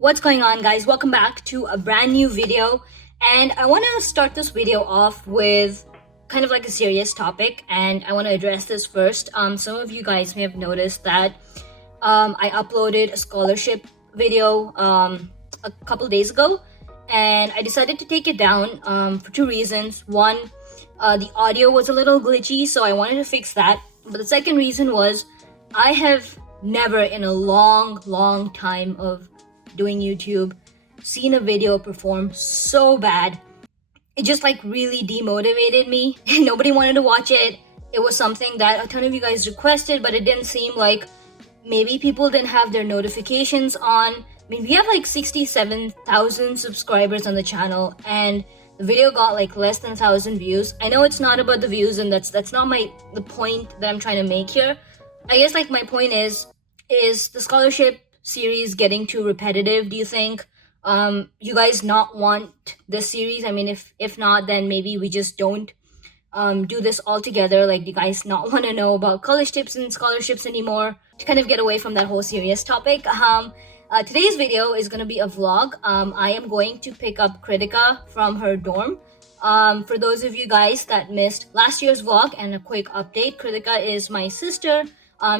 What's going on, guys? Welcome back to a brand new video, and I want to start this video off with kind of like a serious topic, and I want to address this first. Some of you guys may have noticed that I uploaded a scholarship video a couple days ago, and I decided to take it down for two reasons. One, the audio was a little glitchy, so I wanted to fix that. But the second reason was I have never in a long time of doing YouTube seen a video perform so bad. It just like really demotivated me. Nobody wanted to watch it. It was something that a ton of you guys requested, but it didn't seem like maybe people didn't have their notifications on. I mean, we have like 67,000 subscribers on the channel, and the video got like less than 1,000 views. I know it's not about the views, and that's not the point that I'm trying to make here. I guess like my point is the scholarship series getting too repetitive? Do you think you guys not want this series? I mean, if not, then maybe we just don't do this all together. Like, do you guys not want to know about college tips and scholarships anymore? To kind of get away from that whole serious topic, today's video is going to be a vlog. I am going to pick up Kritika from her dorm. For those of you guys that missed last year's vlog, and a quick update, Kritika is my sister.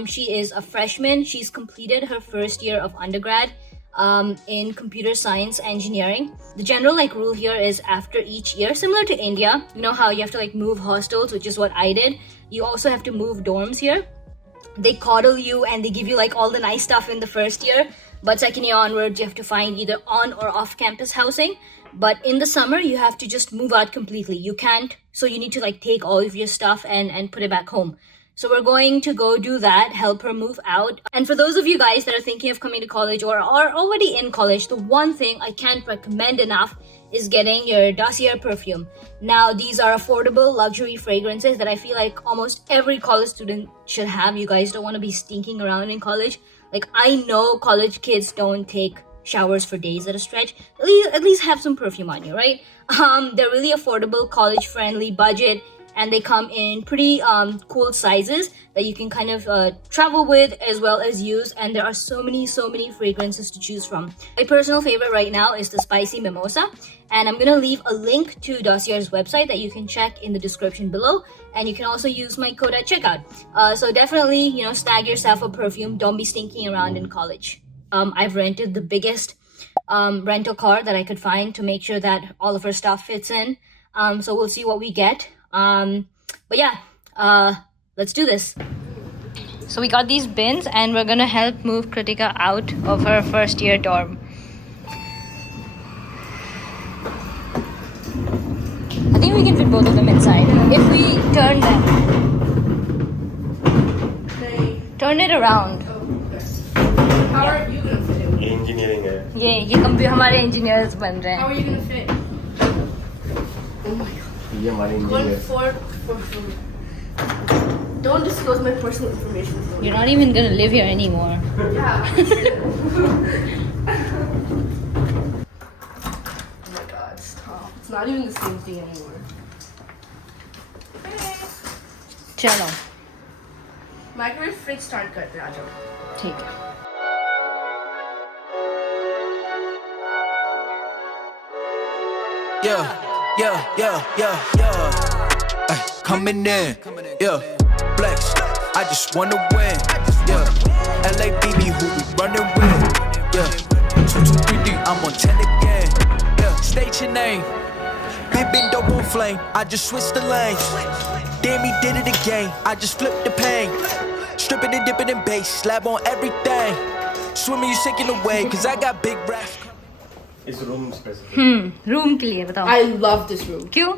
She is a freshman. She's completed her first year of undergrad in computer science engineering. The general rule here is after each year, similar to India, you know how you have to move hostels, which is what I did. You also have to move dorms here. They coddle you and they give you all the nice stuff in the first year, but second year onwards you have to find either on or off campus housing. But in the summer you have to just move out completely. You can't, so you need to take all of your stuff and put it back home. So we're going to go do that, help her move out. And for those of you guys that are thinking of coming to college or are already in college, the one thing I can't recommend enough is getting your Dossier perfume. Now, these are affordable luxury fragrances that I feel like almost every college student should have. You guys don't want to be stinking around in college. I know college kids don't take showers for days at a stretch. At least have some perfume on you, right? They're really affordable, college friendly, budget, and they come in pretty cool sizes that you can kind of travel with as well as use. And there are so many fragrances to choose from. My personal favorite right now is the Spicy Mimosa, and I'm gonna leave a link to Dossier's website that you can check in the description below, and you can also use my code at checkout. So definitely, snag yourself a perfume. Don't be stinking around in college. I've rented the biggest rental car that I could find to make sure that all of our stuff fits in. So we'll see what we get. But yeah, let's do this. So we got these bins and we're gonna help move Kritika out of her first year dorm. I think we can fit both of them inside if we turn them. Turn it around. How are you gonna fit it? Engineering है. ये हमारे engineers बन रहे हैं. How are you gonna fit? Oh my god. ये हमारे Going engineer. for. Don't disclose my personal information. You're not even gonna live here anymore. Yeah. Oh my god, stop. It's not even the same thing anymore. चलो Microwave fridge start करते हैं आ जाओ. ठीक है. Yeah. Ay, coming in, yeah. Flex, I just wanna win, yeah. LABB, who we running with, yeah. 2, 2, 3, D, I'm on 10 again, yeah. State your name, been dope on flame. I just switched the lanes. Damn, he did it again. I just flipped the pain. Stripping and dipping in bass, slab on everything. Swimming, you sinking away, cause I got big racks. इस room specific room के लिए बताओ. I love this room. क्यों?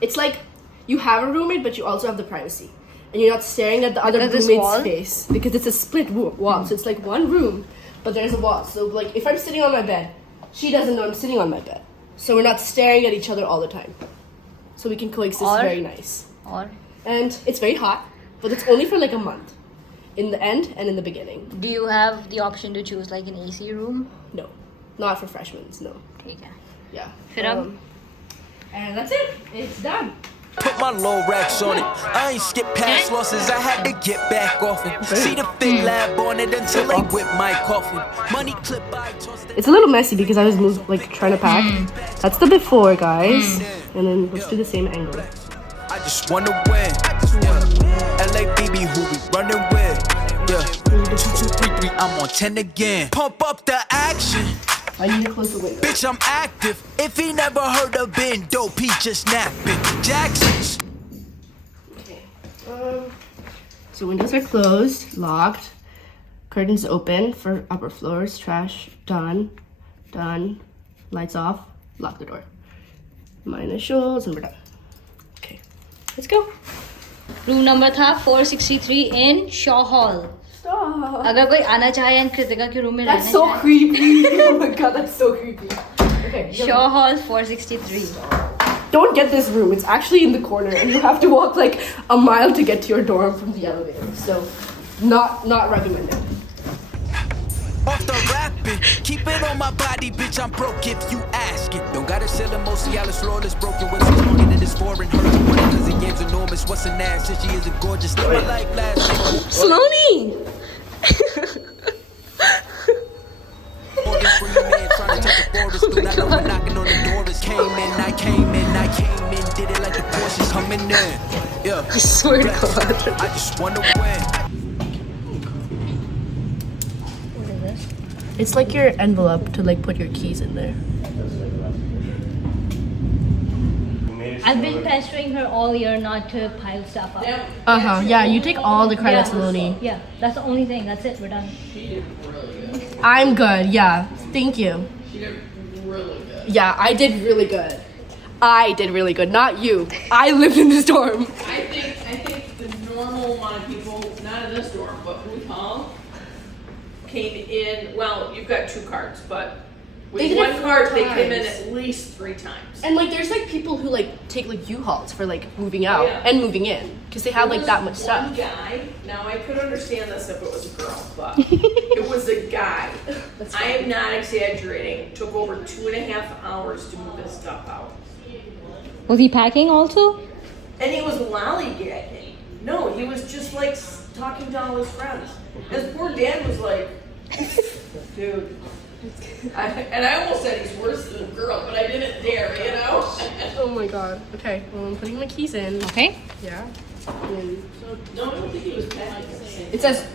It's like you have a roommate, but you also have the privacy, and you're not staring at the other Because this roommate's wall? face because it's a split wall. So it's like one room, but there's a wall. So if I'm sitting on my bed, she doesn't know I'm sitting on my bed. So we're not staring at each other all the time. So we can coexist Or- very nice. Or And it's very hot, but it's only for like a month. In the end and in the beginning. do you have the option to choose an AC room? No. Not for freshmen, no. ठीक है. Yeah. फिर अब? And that's it. It's done. Put my low racks on it. I ain't skip past losses, I had to get back off it. See the fit lab on it until they whip my coffin. Money clip by tossed it. It's a little messy because I was trying to pack. That's the before, guys. And then let's do the same angle. I just wanna win. Yeah. LABB who we running with. Yeah. 2, 2, 3, 3, I'm on 10 again. Pump up the action. I need to close the window. Bitch, I'm active. If he never heard of being dope, he just napping. Jackson's. Okay. So windows are closed, locked. Curtains open for upper floors. Trash done. Done. Lights off. Lock the door. My initials and we're done. Okay. Let's go. Room number था 463 in Shaw Hall. Stop. अगर कोई आना चाहे and Kritika के room में That's रहना so चाहे. creepy. Oh my god, that's so creepy. Okay. Shaw Hall 463. Don't get this room. It's actually in the corner and you have to walk like a mile to get to your dorm from the elevator. So not recommended. Off the rapping, keep it on my body, bitch. I'm broke if you ask it. Don't gotta sell the most, Cialis flawless, broken with some money that is foreign. Hurt to money cause the game's enormous. What's an ass? Since she isn't gorgeous, live my life last. Slowly! I came in, did it like the Porsches coming in. Yeah. I swear to God. I just wanna win. What is this? It's like your envelope to like put your keys in there. I've been pestering her all year not to pile stuff up. Uh-huh. Yeah, you take all the credits, Loni. Yeah, that's the only thing. That's it. We're done. I'm good, yeah. Thank you. She did really good. Yeah, I did really good. I did really good, not you. I lived in this dorm. I think the normal amount of people, not in this dorm, but Ruth Hall, came in. Well, you've got 2 cards, but They with did it 1 4 card, they came in times. at least 3 times. And like there's like people who like take like U-Hauls for like moving out Yeah. and moving in because they have like that much One stuff. guy. Now I could understand this if it was a girl, but it was a guy. I am not exaggerating. Took over 2.5 hours to move his stuff out, Was he packing also? and he was lollygagging. No, he was just like talking to all his friends. His poor dad was like, dude. And I almost said he's worse than a girl, but I didn't dare, you know? Oh my god. Okay, well I'm putting my keys in. Okay. Yeah. And No, I don't think he was bad. it says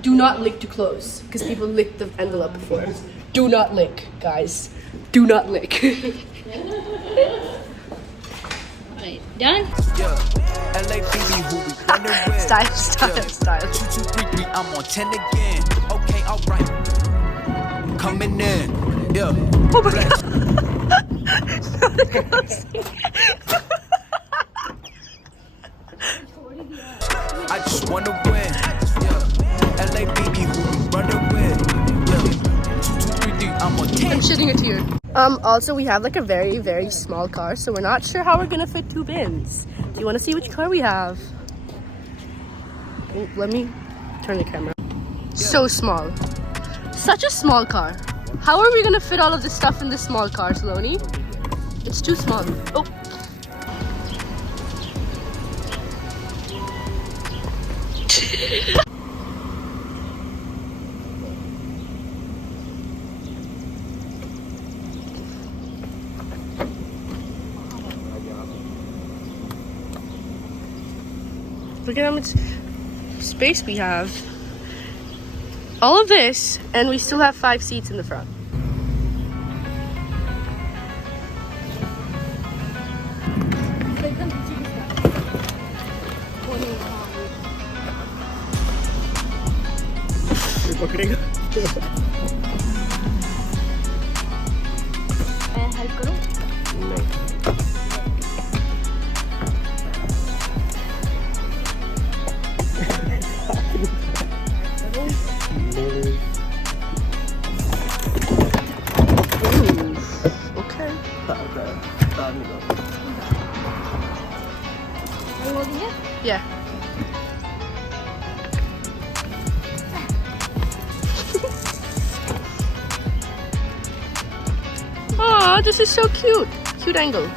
do not lick to close because people licked the envelope before. Do not lick, guys. Do not lick. Alright, done? Yeah. LABB who we running with. Style. 2, 2, 3, 3, I'm on 10 again. Okay, alright. Coming in. Yeah. Oh my god. I just wanna win. Yeah. LABB who we running with. Yeah. 2, 2, 3, 3, I'm on 10. I'm shedding a tear. Also we have like a very, very small car, so we're not sure how we're gonna fit 2 bins. Do you wanna see which car we have? Oh, let me turn the camera. So small. Such a small car. How are we gonna fit all of this stuff in this small car, Saloni? It's too small. Oh. Look at how much space we have. All of this, and we still have 5 seats in the front. Okay. Are you holding it? Yeah. Aw, this is so cute. Cute angle.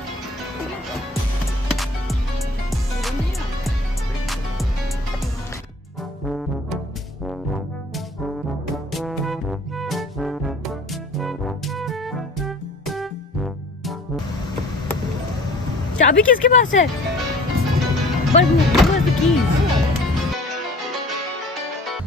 चाबी किसके पास है? But who has the keys?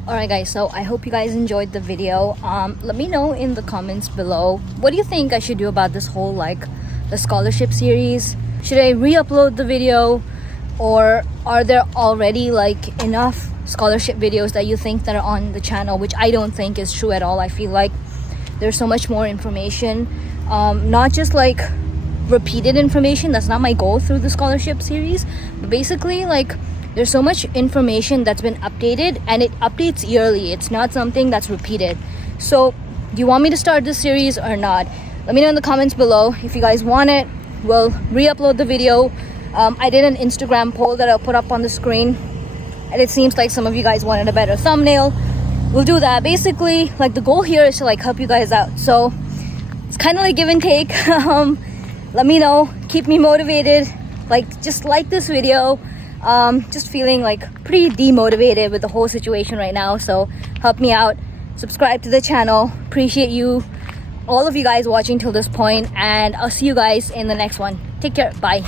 Alright guys, so I hope you guys enjoyed the video. Let me know in the comments below, what do you think I should do about this whole like the scholarship series? Should I re-upload the video, or are there already like enough scholarship videos that you think that are on the channel, which I don't think is true at all. I feel like there's so much more information, not just like repeated information. That's not my goal through the scholarship series, but basically like there's so much information that's been updated, and it updates yearly. It's not something that's repeated. So do you want me to start this series or not? Let me know in the comments below. If you guys want it, we'll re-upload the video. I did an Instagram poll that I'll put up on the screen, and it seems like some of you guys wanted a better thumbnail. We'll do that. Basically, like the goal here is to like help you guys out. So it's kind of like give and take. Let me know, keep me motivated. Like just like this video. Just feeling like pretty demotivated with the whole situation right now. So help me out. Subscribe to the channel. Appreciate you, all of you guys watching till this point, and I'll see you guys in the next one. Take care. Bye.